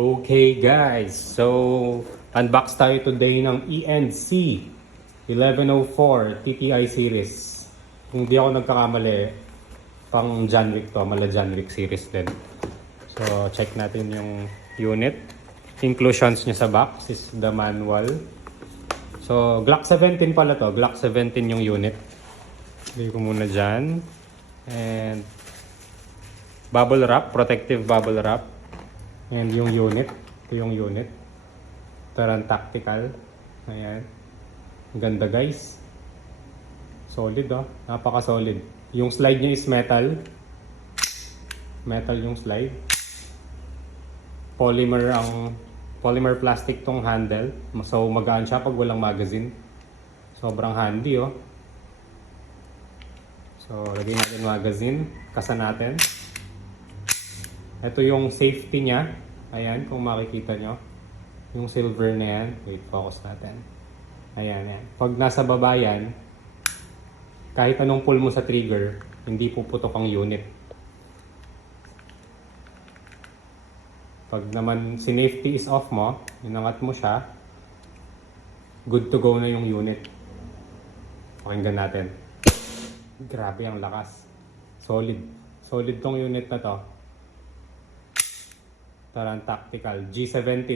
Okay guys, so unbox tayo today ng ENC 1104 TTI series. Kung di ako nagkakamali, pang John Wick to, mala John Wick series din. So check natin yung unit. Inclusions niya sa box is the manual. So Glock 17 pala to, Glock 17 yung unit. Bigay ko muna dyan. And bubble wrap, protective bubble wrap. And yung unit, ito yung unit. Taran tactical. Ayan. Ganda guys. Solid oh, napaka solid. Yung slide niya is metal. Metal yung slide. Polymer plastic tong handle. So magaan siya pag walang magazine. Sobrang handy oh. So lagyan natin magazine, kasa natin. Ito yung safety niya. Ayan, kung makikita nyo. Yung silver na yan. Wait, focus natin. Ayan, yan. Pag nasa baba yan, kahit anong pull mo sa trigger, hindi puputok ang unit. Pag naman sinafety is off mo, inangat mo siya, good to go na yung unit. Pakinggan natin. Grabe ang lakas. Solid. Solid tong unit na to. Taran Tactical G17.